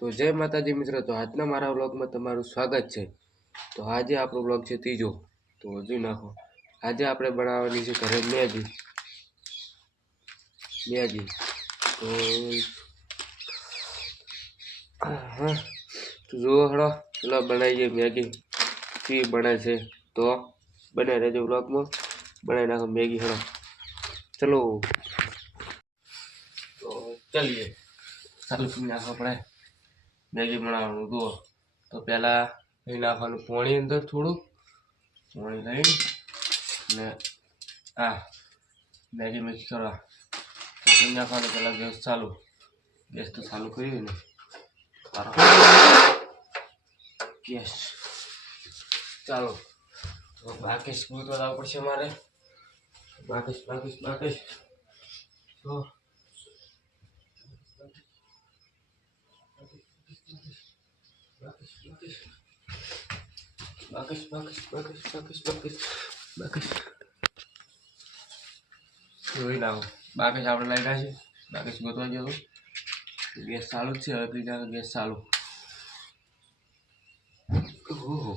તો જય માતાજી મિત્રો, તો આજના મારા બ્લોગમાં તમારું સ્વાગત છે. તો આજે આપણો વ્લોગ છે ત્રીજો. તો હજુ નાખો. આજે આપણે બનાવવાની છે ઘરે મેગી. મેગી. તો હા જુઓ હળો ચલો બનાવીએ મેગી. કેવી બને છે. તો બને રહેજો બ્લોગમાં બનાવી નાખો મેગી હળો ચલો. તો ચલીએ. ચાલુ નાખો આપણે. મેગી બનાવવાનું જુઓ. તો પહેલાં લઈ નાખવાનું પોણી અંદર થોડુંક. પોણી લઈને ને આ મેગી મિક્સ કરવા. લઈ નાખવાનું પહેલાં ગેસ ચાલુ. ગેસ તો ચાલુ કર્યું ને. ગેસ. ચાલો. તો બાકી સ્કૂલ તો લાવવું પડશે મારે. બાકી બાકી બાકી. તો બાકસ bagus, bagus, bagus, bagus, bagus. જોઈ લાવો બાકસ આપણે લઈ રહ્યા છે બાકસ ગોતવા જતો ગેસ ચાલુ જ છે હવે બીજા ગેસ ચાલુ ઓહો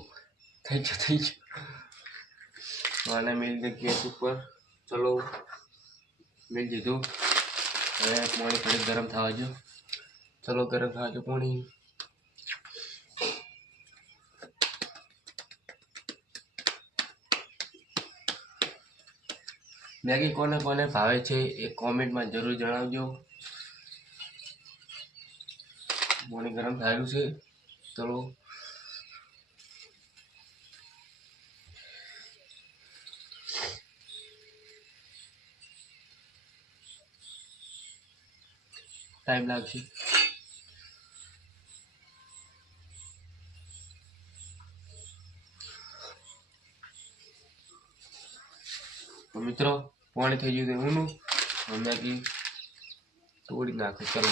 થઈ ગયો થઈ ગયો અને મિલ દે ગેસ ઉપર ચલો મિલ દીધું હવે પાણી થોડીક ગરમ થવા જો ચલો ગરમ થવા દો પાણી મેગી કોને કોને ભાવે છે એ કોમેન્ટમાં જરૂર જણાવજો. મને ગરમ થયેલું છે. ચલો. ટાઈમ લાગશે. મિત્રો પાણી થઈ ગયું ઊંડું ઊનું. મેગી તોડી નાખે, ચલો.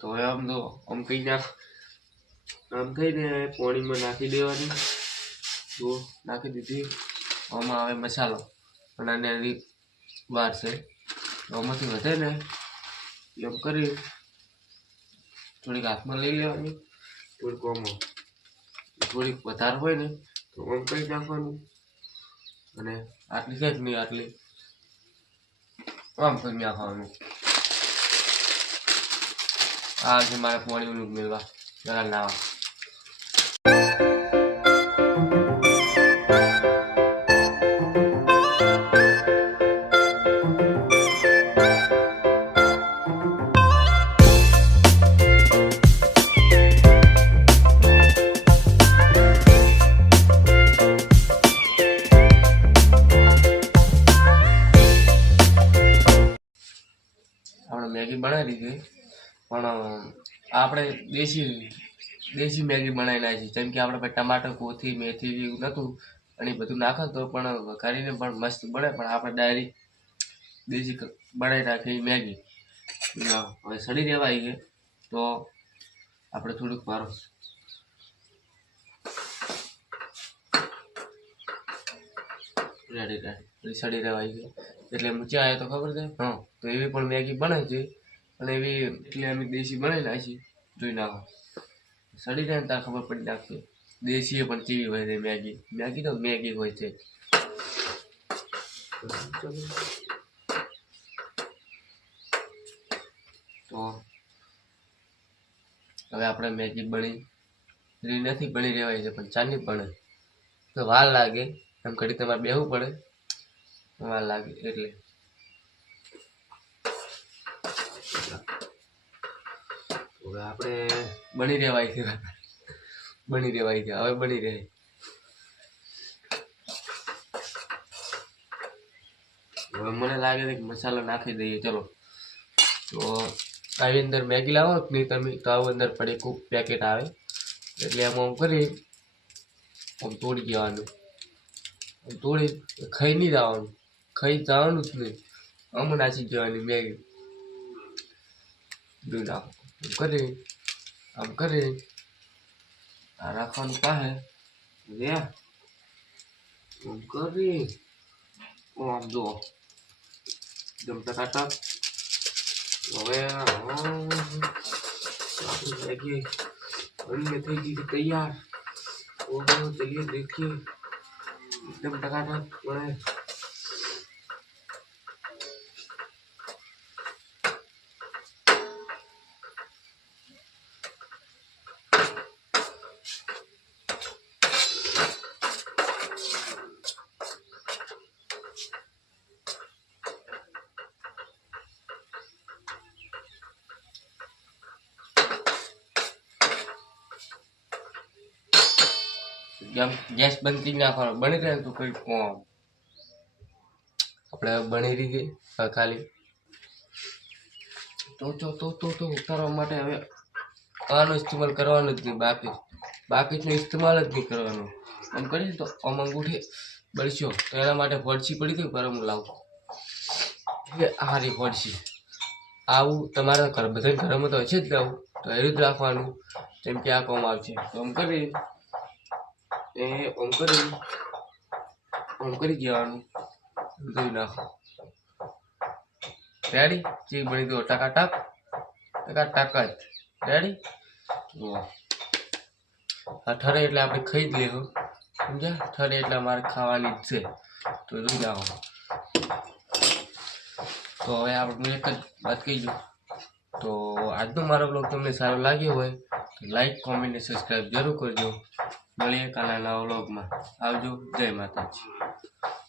તો હવે આમ તો, આમ કઈ નાખ, આમ થઈને પાણીમાં નાખી દેવાની. તો નાખી દીધી. આમાં આવે મસાલો. અને છે. આમાંથી વધે ને એમ કરી થોડીક હાથમાં લઈ લેવાની. થોડીક આમાં થોડીક વધારે હોય ને તો આમ કરી નાખવાનું. અને આટલી છે જ નહીં આટલી. આમ કરી નાખવાનું. આ છે મારે પાણી મેળવા. જરા નાવા મેગી બનાવી દીધી. પણ આપણે દેશી દેશી મેગી બનાવી નાખી જેમ કે આપણે ટમાટર, કોથી, મેથી એવું નહોતું અને બધું નાખો તો પણ વઘારીને પણ મસ્ત બને. પણ આપણે ડાયરેક્ટ દેશી બનાવી નાખી મેગી. હવે સડી રહેવાય છે. તો આપણે થોડુંક મારો રેડી રેડી સડી રહેવાય છે. એટલે મૂચી આવ્યો તો ખબર છે? હા. તો એવી પણ મેગી બને છે. અને એવી એટલે અમે દેશી બનાવી નાખી. જોઈ નાખો. સડી જાય ને ત્યાં ખબર પડી નાખશે. દેશી પણ કેવી હોય છે મેગી. મેગી તો મેગી હોય છે. તો હવે આપણે મેગી બની. નથી બની રહેવાય છે પણ ચાની બને તો વાર લાગે. એમ ઘડી તમારે બેહવું પડે. વાર લાગે એટલે. હવે આપણે બની રહેવાય છે. બની રહેવાય છે. હવે બની રહે. હવે મને લાગે છે કે મસાલો નાખી દઈએ. ચલો. તો આવી અંદર મેગી લાવો, નહીં તમે તો આવું અંદર પડે પડીકું પેકેટ આવે. એટલે એમાં આમ કરી આમ તોડી દેવાનું. તોડી ખાઈ નહીં જવાનું ખાઈ જવાનું જ નહીં. અમુ નાચી જવાની મેગી દૂધ આમ કરી. આમ કરી. આ રાખવાનું પાસે. રહ્યા. આમ કરી. આમ જો જમતા કાટા હવે આપણી મેગી અન્ય થઈ ગઈ તૈયાર. ઓહો ચલીએ, દેખીએ. એકદમ ટકાટક, બને. ગેસ બંધી જ નાખવાનો બની ને તો કોમ આપણે બની રહી ગઈ ખાલી. તો તો તો તો તો ઉતારવા માટે હવે આનો ઇસ્તેમાલ કરવાનો જ નહીં, બાકી, બાકીનો ઇસ્તેમાલ જ નહીં કરવાનો. આમ કરીએ તો આમ અંગૂઠી બળશો, તો એના માટે ફળસી પડી ગઈ પર હું લાવું હારી ફળસી આવું તમારા ઘર, બધા ઘરમાં તો હશે જ આવું, તો એ જ રાખવાનું, જેમ કે આ કોમ આવશે. તો આમ કરી એ ઓમ કરી ઓમ કરી જવાનું ધોઈ નાખો રેડી ચીક બની દો ટકા ટક ટકા ટક જ રેડી જુઓ આ ઠરે એટલે આપણે ખાઈ જ લેવું સમજ્યા ઠરે એટલે અમારે ખાવાની જ છે તો જોઈ નાખો તો હવે આપણે એક જ વાત કહી દઉં તો આજનો મારો બ્લોગ તમને સારો લાગ્યો હોય તો લાઈક કોમેન્ટ અને સબસ્ક્રાઈબ જરૂર કરજો મળીએ કાલના નવા વ્લોગમાં આવજો જય માતાજી.